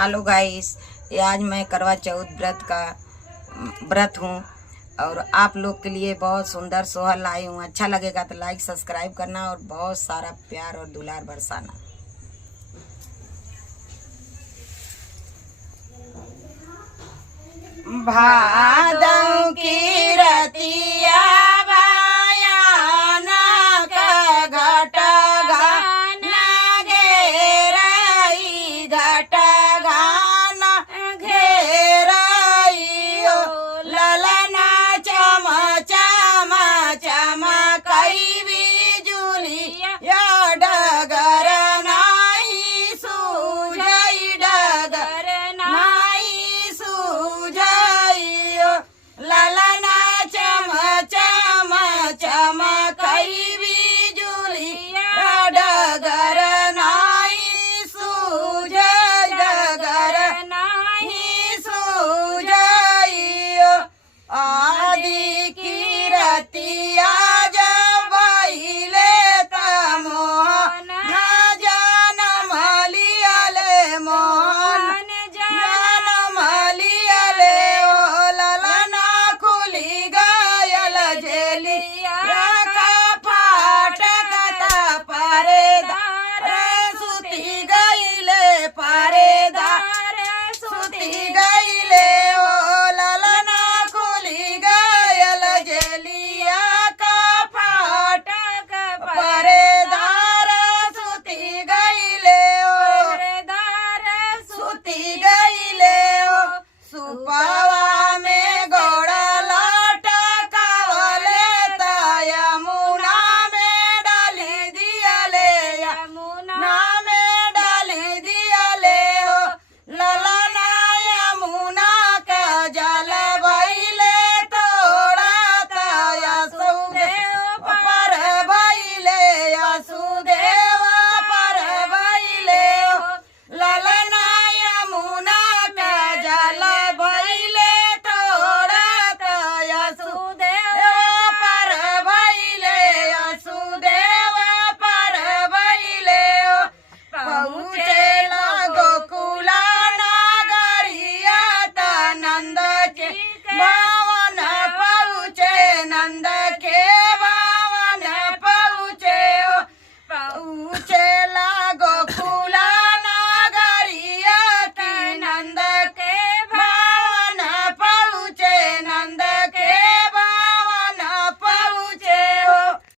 Hello guys, ये आज मैं करवा चौथ व्रत हूँ और आप लोग के लिए बहुत सुंदर सोहर लाई हूँ। अच्छा लगेगा तो लाइक सब्सक्राइब करना और बहुत सारा प्यार और दुलार बरसाना। भादों की रतिया सुपावा